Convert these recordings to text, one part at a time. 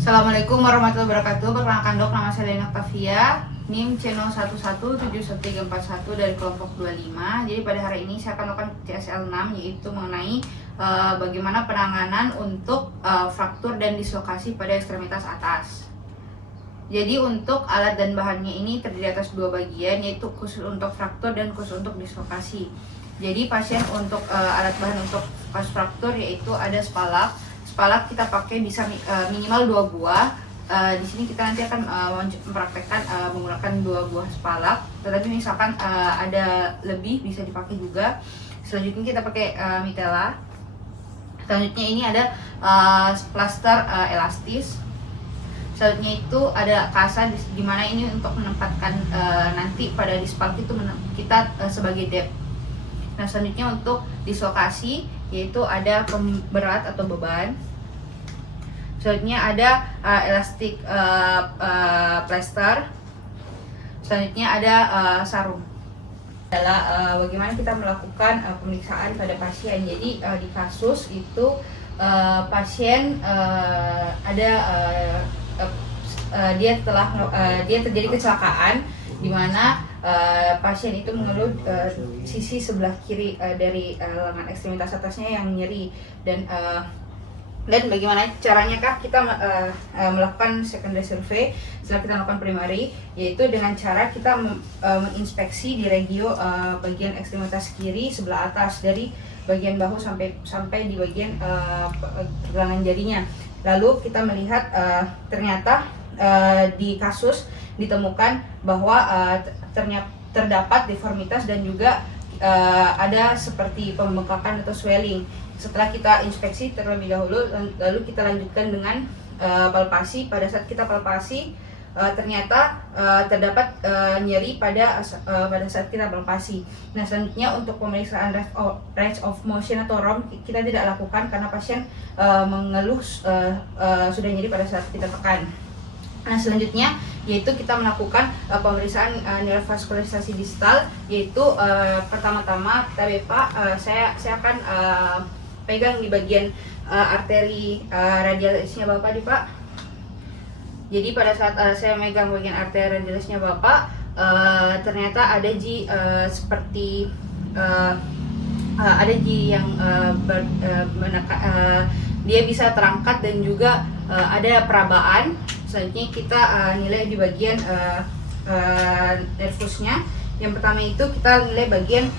Assalamualaikum warahmatullahi wabarakatuh. Perkenalkan dok, nama saya Lena Octavia, NIM C01171341 dari kelompok 25. Jadi pada hari ini saya akan melakukan TSL 6, yaitu mengenai bagaimana penanganan untuk fraktur dan dislokasi pada ekstremitas atas. Jadi untuk alat dan bahannya ini terdiri atas dua bagian, yaitu khusus untuk fraktur dan khusus untuk dislokasi. Jadi pasien untuk alat bahan untuk kasus fraktur yaitu ada spalak. Spalak kita pakai bisa minimal 2 buah. Di sini kita nanti akan mempraktekkan menggunakan 2 buah spalak. Tetapi misalkan ada lebih bisa dipakai juga. Selanjutnya kita pakai mitela. Selanjutnya ini ada plaster elastis. Selanjutnya itu ada kasa, di mana ini untuk menempatkan nanti pada di spalak itu kita sebagai dep. Nah, selanjutnya untuk dislokasi yaitu ada pemberat atau beban. Selanjutnya ada elastik plaster. Selanjutnya ada sarung. Adalah bagaimana kita melakukan pemeriksaan pada pasien. Jadi di kasus itu pasien dia terjadi kecelakaan di mana pasien itu mengeluh sisi sebelah kiri dari lengan ekstremitas atasnya yang nyeri, dan bagaimana caranya kah kita melakukan secondary survey setelah kita melakukan primary, yaitu dengan cara kita menginspeksi di regio bagian ekstremitas kiri sebelah atas dari bagian bahu sampai di bagian pergelangan jarinya. Lalu kita melihat ternyata di kasus ditemukan bahwa terdapat deformitas dan juga ada seperti pembengkakan atau swelling. Setelah kita inspeksi terlebih dahulu, lalu kita lanjutkan dengan palpasi. Pada saat kita palpasi ternyata terdapat nyeri pada saat kita palpasi. Nah, selanjutnya untuk pemeriksaan range of motion atau ROM kita tidak lakukan karena pasien mengeluh sudah nyeri pada saat kita tekan. Nah, selanjutnya yaitu kita melakukan pemeriksaan neurovaskularisasi distal, yaitu pertama-tama kita BEPA, saya akan pegang di bagian arteri radialisnya Bapak nih Pak. Jadi pada saat saya megang bagian arteri radialisnya Bapak, ternyata ada seperti ada yang dia bisa terangkat dan juga ada perabaan. Selanjutnya kita nilai di bagian nervusnya. Yang pertama itu kita nilai bagian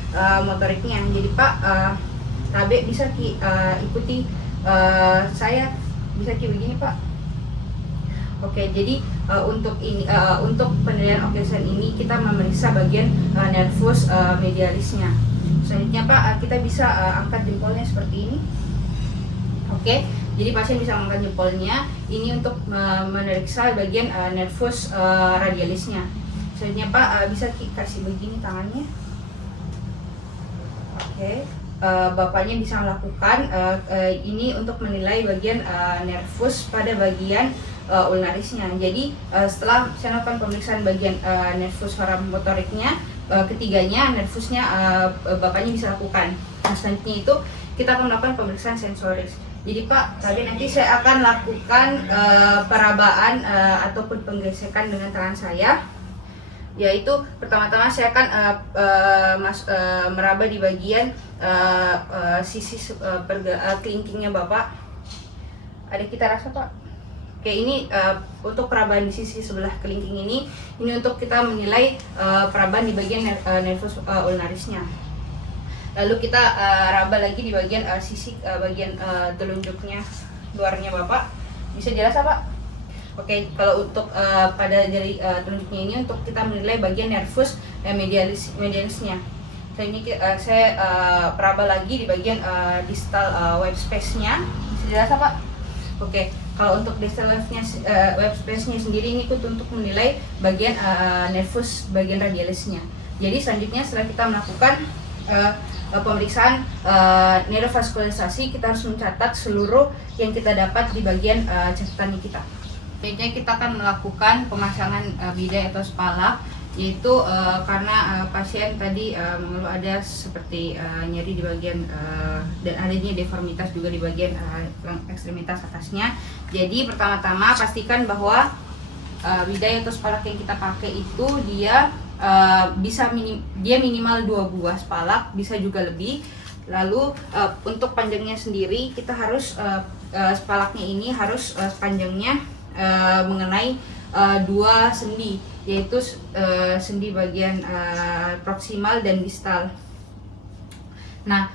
motoriknya. Jadi Pak, Tabe bisa ikuti saya, bisa begini Pak. Oke, jadi untuk penilaian occlusion ini kita memeriksa bagian nervus medialisnya. Selanjutnya Pak, kita bisa angkat jempolnya seperti ini. Oke, jadi pasien bisa mengangkat jempolnya. Ini untuk memeriksa bagian nervus radialisnya. Selanjutnya Pak, bisa kasih begini tangannya. Oke, Bapaknya bisa melakukan ini untuk menilai bagian nervus pada bagian ulnarisnya. Jadi setelah saya melakukan pemeriksaan bagian nervus motoriknya, ketiganya nervusnya Bapaknya bisa lakukan. Nah, selanjutnya itu kita akan melakukan pemeriksaan sensoris. Jadi Pak, tadi nanti saya akan lakukan perabaan ataupun penggesekan dengan tangan saya. Yaitu pertama-tama saya akan meraba di bagian sisi kelingkingnya Bapak. Ada kita rasa Pak? Oke, ini untuk perabaan di sisi sebelah kelingking ini untuk kita menilai perabaan di bagian nervus ulnarisnya. Lalu kita raba lagi di bagian sisi bagian telunjuknya luarnya Bapak. Bisa jelas Pak? Oke, kalau untuk pada jari telunjuknya ini untuk kita menilai bagian nervus medialisnya. Saya peraba lagi di bagian distal web space-nya. Bisa jelas Pak? Oke, kalau untuk distal web space-nya sendiri ini untuk menilai bagian nervus bagian radialisnya. Jadi selanjutnya setelah kita melakukan pemeriksaan neurovaskularisasi, kita harus mencatat seluruh yang kita dapat di bagian catatan kita. Selanjutnya kita akan melakukan pemasangan bidai atau spalak. yaitu karena pasien tadi mengeluh ada seperti nyeri di bagian dan adanya deformitas juga di bagian ekstremitas atasnya. Jadi pertama-tama pastikan bahwa bidai atau spalak yang kita pakai itu dia dia minimal 2 buah spalak, bisa juga lebih. Lalu untuk panjangnya sendiri kita harus spalaknya ini harus panjangnya mengenai 2 sendi, yaitu sendi bagian proksimal dan distal. Nah,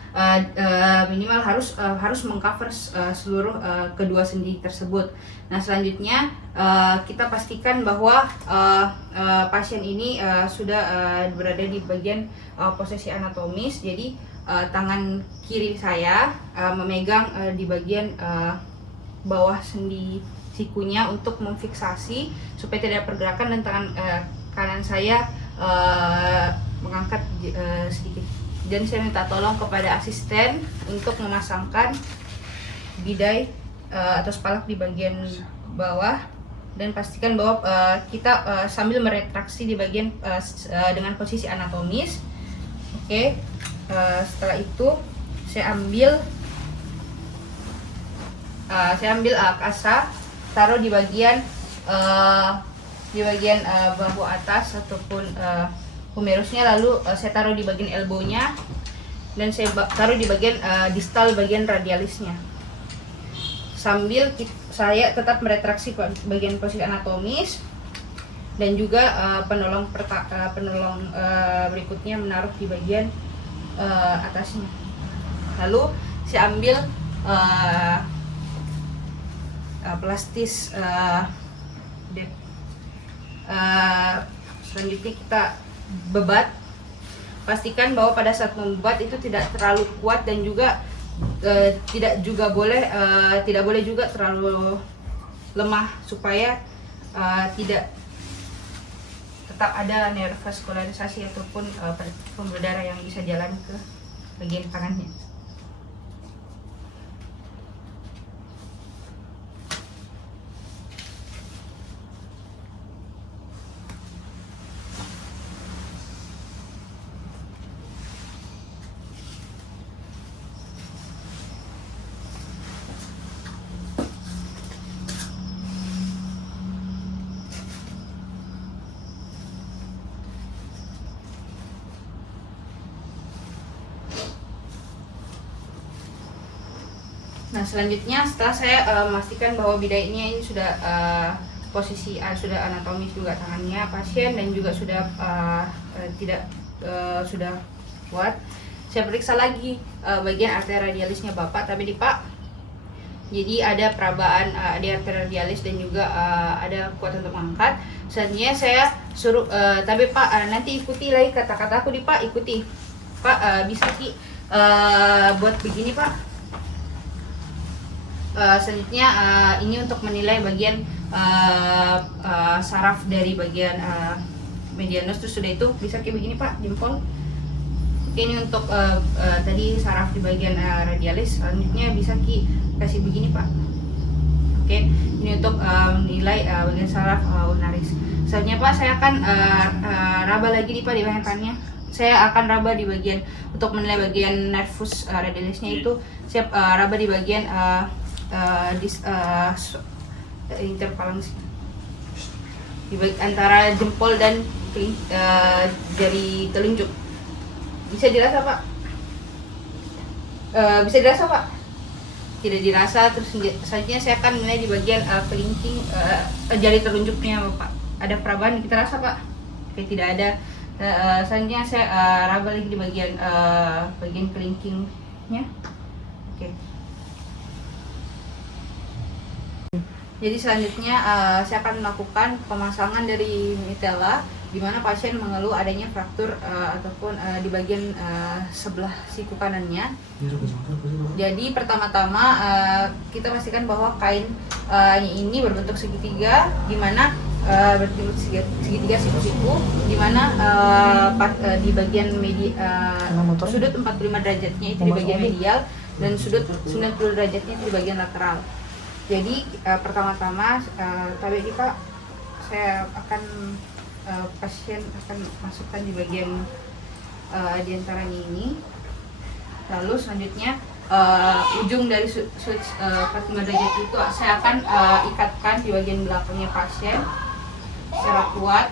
minimal harus mengcover seluruh kedua sendi tersebut. Nah, selanjutnya kita pastikan bahwa pasien ini sudah berada di bagian posisi anatomis. Jadi tangan kiri saya memegang di bagian bawah sendi sikunya untuk memfiksasi supaya tidak ada pergerakan, dan tangan kanan saya mengangkat sedikit. Dan saya minta tolong kepada asisten untuk memasangkan bidai atau spalak di bagian bawah, dan pastikan bahwa kita sambil meretraksi di bagian dengan posisi anatomis. Oke, setelah itu saya ambil kasa, taruh di bagian bahu atas ataupun humerusnya, lalu saya taruh di bagian elbownya, dan saya taruh di bagian distal bagian radialisnya, sambil saya tetap meretraksi bagian posisi anatomis, dan juga penolong berikutnya menaruh di bagian atasnya. Lalu saya ambil plastis selanjutnya kita bebat. Pastikan bahwa pada saat membebat itu tidak terlalu kuat, dan juga tidak boleh juga terlalu lemah, supaya tidak tetap ada neurofascularisasi ataupun pembuluh darah yang bisa jalan ke bagian kanannya. Nah, selanjutnya setelah saya memastikan bahwa bidainya ini sudah posisi sudah anatomis juga tangannya pasien, dan juga sudah sudah kuat, saya periksa lagi bagian arteri radialisnya Bapak. Tapi Pak, jadi ada perabaan di arteri radialis, dan juga ada kuat untuk mengangkat. Selanjutnya saya suruh tapi Pak nanti ikuti lagi kata-kata aku Pak, ikuti Pak, bisa buat begini Pak. Selanjutnya ini untuk menilai bagian saraf dari bagian medianus, terus sudah itu bisa kayak begini Pak, jempol. Oke, ini untuk tadi saraf di bagian radialis. Selanjutnya bisa kasih begini Pak. Oke, ini untuk menilai bagian saraf ulnaris. Selanjutnya Pak, saya akan raba lagi nih Pak di bagian kanannya. Saya akan raba di bagian untuk menilai bagian nervus radialisnya, itu saya raba di bagian interphalanx di antara jempol dan jari telunjuk. Bisa dirasa Pak? Bisa dirasa Pak? Tidak dirasa. Terus selanjutnya saya akan mulai di bagian kelingking jari telunjuknya Pak. Ada perabaan kita rasa Pak? Oke, tidak ada. Selanjutnya saya raba lagi di bagian kelingkingnya. Oke. Jadi selanjutnya saya akan melakukan pemasangan dari mitella, di mana pasien mengeluh adanya fraktur ataupun di bagian sebelah siku kanannya. Jadi pertama-tama kita pastikan bahwa kain ini berbentuk segitiga, di mana berbentuk segitiga siku-siku, di mana di bagian sudut 45 derajatnya itu di bagian medial, dan sudut 90 derajatnya itu di bagian lateral. Jadi pertama-tama tadi Pak, saya akan pasien akan masukkan di bagian di antaranya ini. Lalu selanjutnya ujung dari switch 45 derajat itu saya akan ikatkan di bagian belakangnya pasien secara kuat.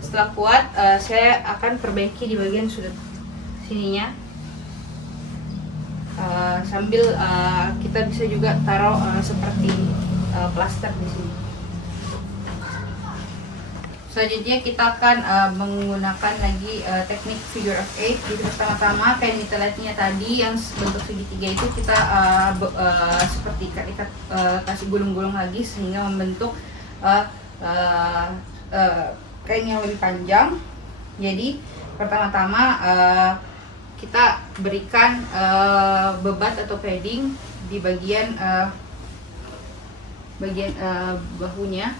Setelah kuat, saya akan perbaiki di bagian sudut sininya, sambil kita bisa juga taruh seperti plaster di sini. Selanjutnya kita akan menggunakan lagi teknik figure of 8. Jadi pertama-tama kain miteletnya tadi yang bentuk segitiga itu kita seperti ikat-ikat, kasih gulung-gulung lagi sehingga membentuk kain yang lebih panjang. Jadi pertama-tama kita berikan bebat atau padding di bagian bahunya.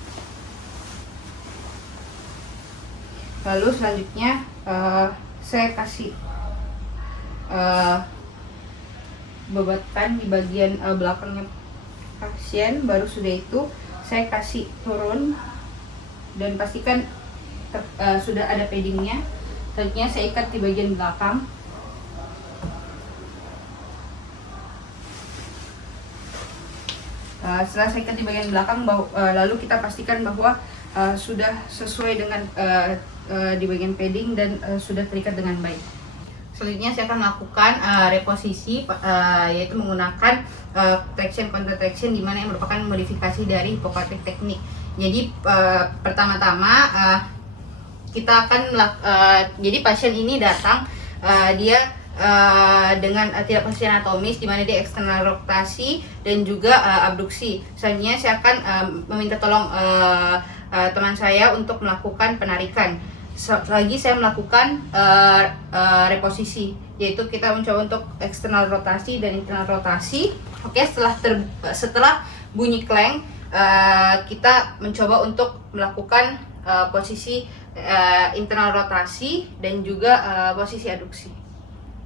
Lalu selanjutnya saya kasih bebatkan di bagian belakangnya pasien. Baru sudah itu saya kasih turun dan pastikan sudah ada paddingnya. Selanjutnya saya ikat di bagian belakang. Setelah saya ikat di bagian belakang, lalu kita pastikan bahwa sudah sesuai dengan di bagian padding dan sudah terikat dengan baik. Selanjutnya saya akan melakukan reposisi, yaitu menggunakan traction counter traction, di mana yang merupakan modifikasi dari Hippocratic Technique. Jadi pertama-tama kita akan jadi pasien ini datang dia dengan tidak posisi anatomis, di mana dia eksternal rotasi dan juga abduksi. Selanjutnya saya akan meminta tolong teman saya untuk melakukan penarikan. Lagi saya melakukan reposisi, yaitu kita mencoba untuk eksternal rotasi dan internal rotasi. Oke, setelah bunyi kleng, kita mencoba untuk melakukan posisi internal rotasi dan juga posisi aduksi.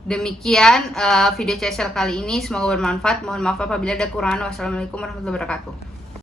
Demikian video CSL kali ini, semoga bermanfaat. Mohon maaf apabila ada kekurangan. Wassalamualaikum warahmatullahi wabarakatuh.